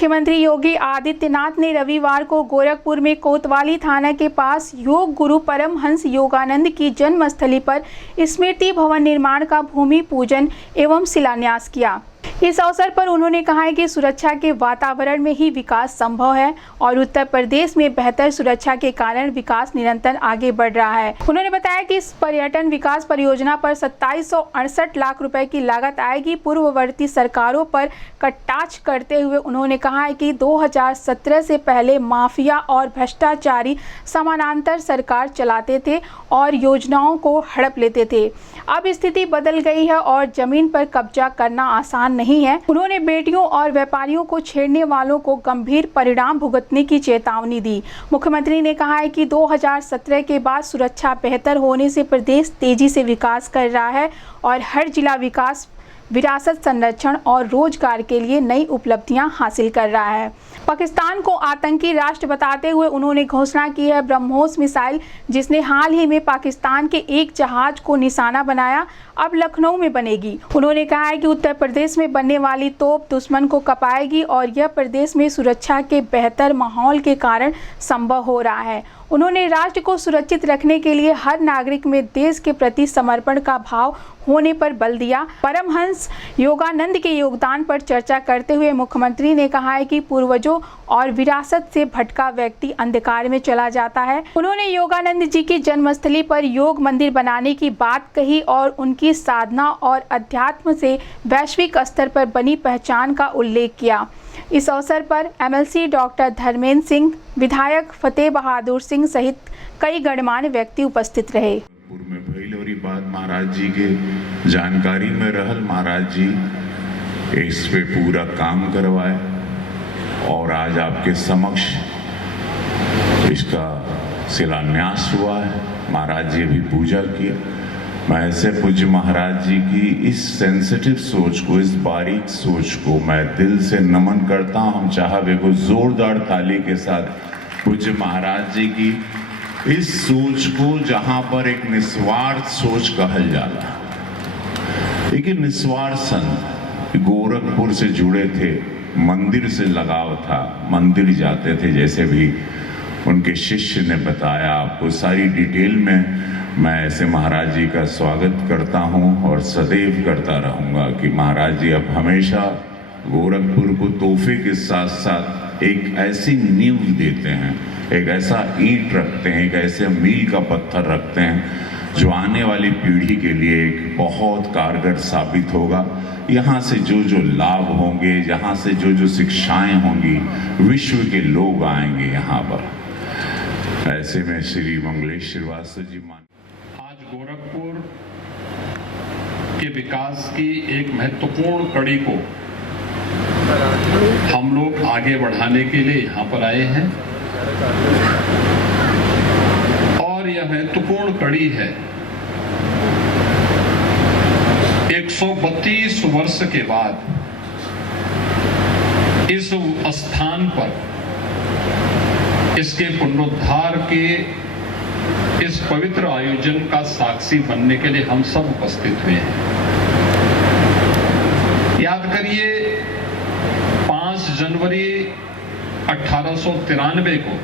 मुख्यमंत्री योगी आदित्यनाथ ने रविवार को गोरखपुर में कोतवाली थाना के पास योग गुरु परमहंस योगानंद की जन्मस्थली पर स्मृति भवन निर्माण का भूमि पूजन एवं शिलान्यास किया। इस अवसर पर उन्होंने कहा है कि सुरक्षा के वातावरण में ही विकास संभव है और उत्तर प्रदेश में बेहतर सुरक्षा के कारण विकास निरंतर आगे बढ़ रहा है। उन्होंने बताया कि इस पर्यटन विकास परियोजना पर 2768 लाख रुपए की लागत आएगी। पूर्ववर्ती सरकारों पर कटाक्ष करते हुए उन्होंने कहा है कि 2017 से पहले माफिया और भ्रष्टाचारी समानांतर सरकार चलाते थे और योजनाओं को हड़प लेते थे। अब स्थिति बदल गई है और जमीन पर कब्जा करना आसान नहीं है। उन्होंने बेटियों और व्यापारियों को छेड़ने वालों को गंभीर परिणाम भुगतने की चेतावनी दी। मुख्यमंत्री ने कहा है कि 2017 के बाद सुरक्षा बेहतर होने से प्रदेश तेजी से विकास कर रहा है और हर जिला विकास, विरासत संरक्षण और रोजगार के लिए नई उपलब्धियां हासिल कर रहा है। पाकिस्तान को आतंकी राष्ट्र बताते हुए उन्होंने घोषणा की है ब्रह्मोस मिसाइल, जिसने हाल ही में पाकिस्तान के एक जहाज को निशाना बनाया, अब लखनऊ में बनेगी। उन्होंने कहा है कि उत्तर प्रदेश में बनने वाली तोप दुश्मन को कपाएगी और यह प्रदेश में सुरक्षा के बेहतर माहौल के कारण संभव हो रहा है। उन्होंने राष्ट्र को सुरक्षित रखने के लिए हर नागरिक में देश के प्रति समर्पण का भाव होने पर बल दिया। परमहंस योगानंद के योगदान पर चर्चा करते हुए मुख्यमंत्री ने कहा है कि पूर्वजों और विरासत से भटका व्यक्ति अंधकार में चला जाता है। उन्होंने योगानंद जी की जन्मस्थली पर योग मंदिर बनाने की बात कही और उनकी साधना और अध्यात्म से वैश्विक स्तर पर बनी पहचान का उल्लेख किया। इस अवसर पर एमएलसी डॉक्टर धर्मेंद्र सिंह, विधायक फतेह बहादुर सिंह सहित कई गणमान्य व्यक्ति उपस्थित रहे। में भइल और बात महाराज जी के जानकारी में रहल, महाराज जी इस पे पूरा काम करवाए और आज आपके समक्ष इसका शिलान्यास हुआ है। महाराज जी भी पूजा किया। मैं ऐसे पूज्य महाराज जी की इस सेंसिटिव सोच को, इस बारीक सोच को मैं दिल से नमन करता हूँ। हम चाहे को जोरदार ताली के साथ पूज्य महाराज जी की इस सोच को, जहां पर एक निस्वार्थ सोच कहल जाला। एक निस्वार्थ संत गोरखपुर से जुड़े थे, मंदिर से लगाव था, मंदिर जाते थे, जैसे भी उनके शिष्य ने बताया। आपको सारी डिटेल में मैं ऐसे महाराज जी का स्वागत करता हूं और सदैव करता रहूंगा कि महाराज जी अब हमेशा गोरखपुर को तोहफे के साथ साथ एक ऐसी नींव देते हैं, एक ऐसा ईंट रखते हैं, एक ऐसे मील का पत्थर रखते हैं जो आने वाली पीढ़ी के लिए एक बहुत कारगर साबित होगा। यहाँ से जो जो लाभ होंगे, यहाँ से जो जो शिक्षाएं होंगी, विश्व के लोग आएंगे यहाँ पर। ऐसे में श्री मंगलेश श्रीवास्तव जी आज गोरखपुर के विकास की एक महत्वपूर्ण कड़ी को हम लोग आगे बढ़ाने के लिए यहाँ पर आए हैं और यह महत्वपूर्ण कड़ी है 132 वर्ष के बाद इस स्थान पर इसके पुनरुद्धार के इस पवित्र आयोजन का साक्षी बनने के लिए हम सब उपस्थित हुए हैं। याद करिए 5 जनवरी 1893 को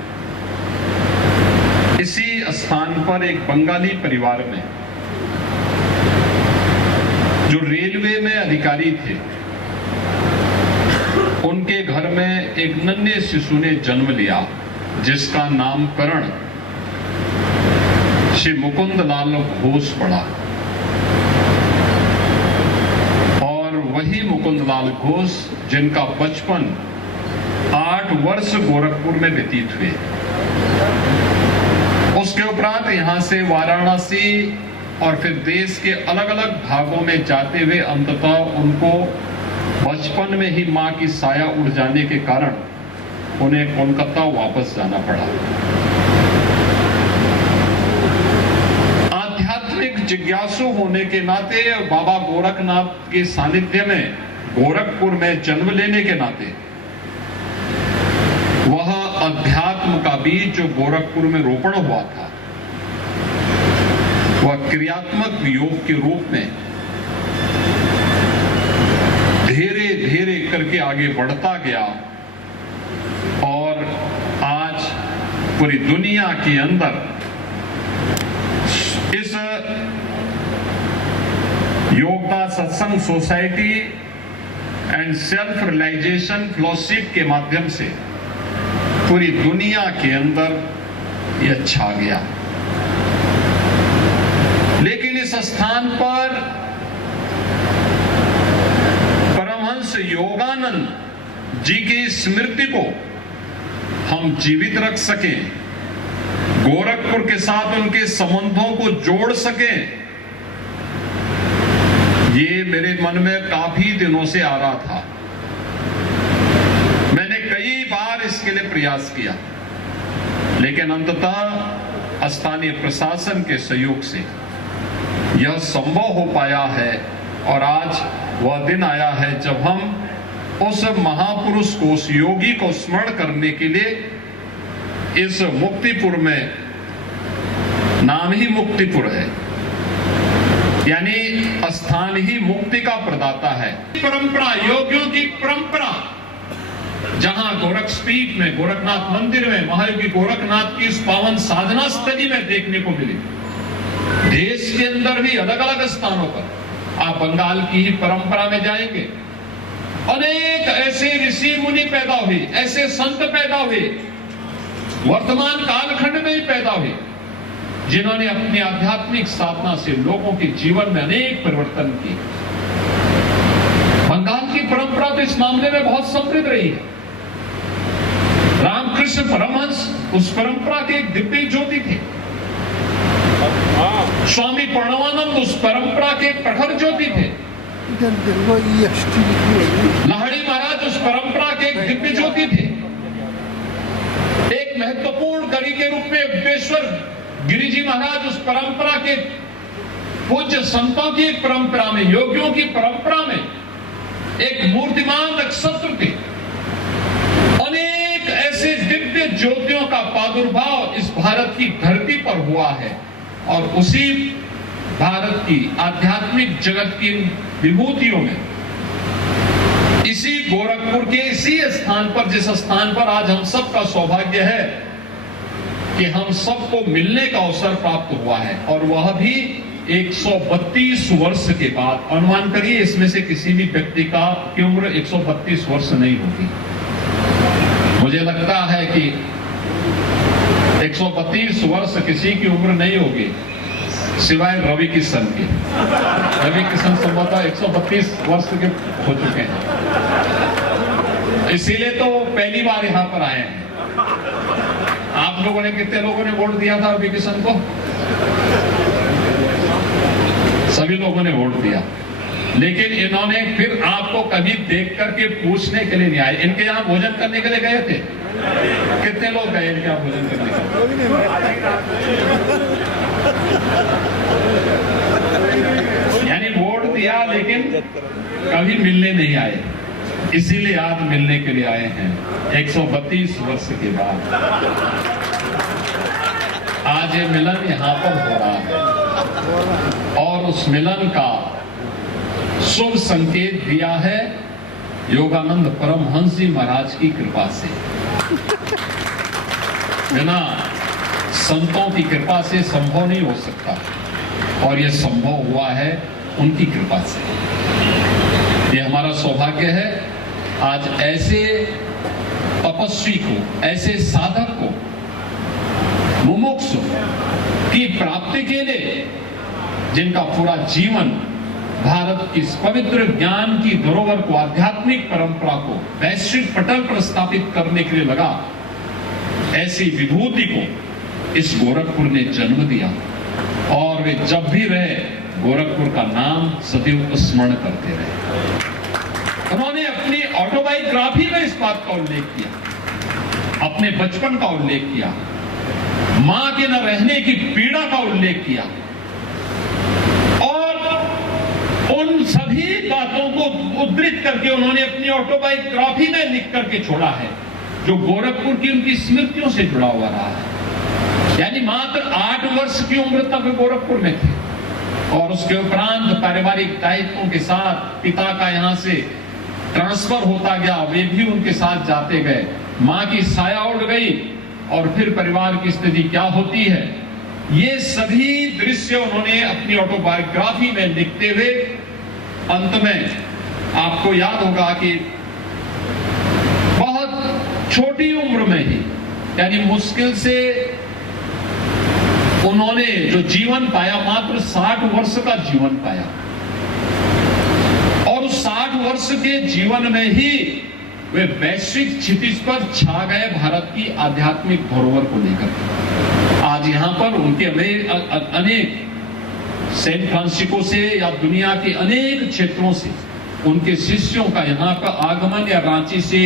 इसी स्थान पर एक बंगाली परिवार में जो रेलवे में अधिकारी थे, उनके घर में एक नन्हे शिशु ने जन्म लिया जिसका नामकरण श्री मुकुंद लाल घोष पड़ा। और वही मुकुंद लाल घोष जिनका बचपन 8 वर्ष गोरखपुर में व्यतीत हुए। उसके उपरांत यहां से वाराणसी और फिर देश के अलग अलग भागों में जाते हुए अंततः उनको बचपन में ही मां की साया उड़ जाने के कारण उन्हें कोलकाता वापस जाना पड़ा। आध्यात्मिक जिज्ञासु होने के नाते, बाबा गोरखनाथ के सानिध्य में गोरखपुर में जन्म लेने के नाते वह अध्यात्म का बीज जो गोरखपुर में रोपण हुआ था, वह क्रियात्मक योग के रूप में धीरे धीरे करके आगे बढ़ता गया पूरी दुनिया के अंदर इस Yogoda Satsang society and self realization fellowship के माध्यम से पूरी दुनिया के अंदर यह छा गया। लेकिन इस स्थान पर परमहंस योगानंद जी की स्मृति को हम जीवित रख सकें, गोरखपुर के साथ उनके संबंधों को जोड़ सकें, ये मेरे मन में काफी दिनों से आ रहा था। मैंने कई बार इसके लिए प्रयास किया, लेकिन अंततः स्थानीय प्रशासन के सहयोग से यह संभव हो पाया है। और आज वह दिन आया है जब हम उस महापुरुष को, उस योगी को स्मरण करने के लिए इस मुक्तिपुर में, नाम ही मुक्तिपुर है, यानी स्थान ही मुक्ति का प्रदाता है। परंपरा, योगियों की परंपरा, जहां गोरखपीठ में, गोरखनाथ मंदिर में, महायोगी गोरखनाथ की इस पावन साधना स्थली में देखने को मिली। देश के अंदर भी अलग अलग स्थानों पर, आप बंगाल की ही परंपरा में जाएंगे, अनेक ऐसे ऋषि मुनि पैदा हुए, ऐसे संत पैदा हुए, वर्तमान कालखंड में ही पैदा हुए, जिन्होंने अपनी आध्यात्मिक साधना से लोगों के जीवन में अनेक परिवर्तन किए। बंगाल की परंपरा तो इस मामले में बहुत समृद्ध रही है। रामकृष्ण परमहंस उस परंपरा के एक दिव्य ज्योति थे। स्वामी प्रणवानंद उस परंपरा के प्रखर ज्योति थे। लाहिड़ी महाराज उस परंपरा के एक दिव्य ज्योति थे। एक महत्वपूर्ण कड़ी के रूप में उपदेश्वर गिरिजी महाराज उस परंपरा के पूज्य संतों की एक परंपरा में, योगियों की परंपरा में एक मूर्तिमान नक्षत्र थे। अनेक ऐसे दिव्य ज्योतियों का प्रादुर्भाव इस भारत की धरती पर हुआ है, और उसी भारत की आध्यात्मिक जगत की विभूतियों में, इसी गोरखपुर के इसी स्थान पर, जिस स्थान पर आज हम सबका सौभाग्य है कि हम सबको मिलने का अवसर प्राप्त हुआ है, और वह भी 132 वर्ष के बाद। अनुमान करिए इसमें से किसी भी व्यक्ति की उम्र 132 वर्ष नहीं होगी। मुझे लगता है कि 132 वर्ष किसी की उम्र नहीं होगी सिवाय रवि किशन के। रवि किशन संभवतः 132 वर्ष के हो चुके हैं, इसीलिए तो पहली बार यहां पर आए हैं। आप लोगों ने, कितने लोगों ने वोट दिया था रवि किशन को? सभी लोगों ने वोट दिया, लेकिन इन्होंने फिर आपको कभी देख करके पूछने के लिए नहीं आए। इनके यहाँ भोजन करने के लिए गए थे? कितने लोग गए इनके यहाँ भोजन करने के लिए? यानी वोट दिया लेकिन कभी मिलने नहीं आए, इसीलिए आज मिलने के लिए आए हैं 132 वर्ष के बाद। आज ये मिलन यहाँ पर हो रहा है, और उस मिलन का शुभ संकेत दिया है योगानंद परमहंस जी महाराज की कृपा से। बिना संतों की कृपा से संभव नहीं हो सकता, और यह संभव हुआ है उनकी कृपा से। यह हमारा सौभाग्य है आज ऐसे तपस्वी को, ऐसे साधक को, मुमुक्षु की प्राप्ति के लिए, जिनका पूरा जीवन भारत की इस पवित्र ज्ञान की धरोहर को, आध्यात्मिक परंपरा को वैश्विक पटल पर स्थापित करने के लिए लगा, ऐसी विभूति को इस गोरखपुर ने जन्म दिया। और वे जब भी रहे गोरखपुर का नाम सदैव स्मरण करते रहे। उन्होंने अपनी ऑटोबायोग्राफी में इस बात का उल्लेख किया, अपने बचपन का उल्लेख किया, मां के न रहने की पीड़ा का उल्लेख किया, और उन सभी बातों को उद्धृत करके उन्होंने अपनी ऑटोबायोग्राफी में लिख करके छोड़ा है, जो गोरखपुर की उनकी स्मृतियों से जुड़ा हुआ रहा है। यानी मात्र 8 वर्ष की उम्र तक गोरखपुर में थे, और उसके उपरांत पारिवारिक दायित्वों के साथ पिता का यहां से ट्रांसफर होता गया, वे भी उनके साथ जाते गए। मां की साया उड़ गई, और फिर परिवार की स्थिति क्या होती है, ये सभी दृश्य उन्होंने अपनी ऑटोबायोग्राफी में लिखते हुए अंत में, आपको याद होगा कि बहुत छोटी उम्र में ही, यानी मुश्किल से उन्होंने जो जीवन पाया, मात्र 60 वर्ष का जीवन पाया, और उस 60 वर्ष के जीवन में ही वे वैश्विक क्षितिज पर छा गए भारत की आध्यात्मिक धरोहर को लेकर। आज यहां पर उनके अनेक सैन फ्रांसिस्को से या दुनिया के अनेक क्षेत्रों से उनके शिष्यों का यहाँ का आगमन, या रांची से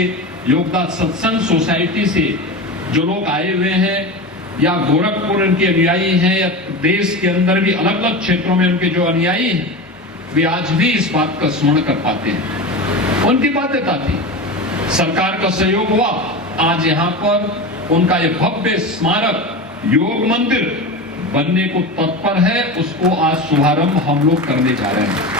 योगदान सत्संग सोसाइटी से जो लोग आए हुए हैं, या गोरखपुर उनके अनुयायी हैं, या देश के अंदर भी अलग अलग क्षेत्रों में उनके जो अनुयायी हैं, वे आज भी इस बात का स्मरण कर पाते हैं। उनकी बाध्यता थी, सरकार का सहयोग हुआ, आज यहाँ पर उनका ये भव्य स्मारक योग मंदिर बनने को तत्पर है, उसको आज शुभारंभ हम लोग करने जा रहे हैं।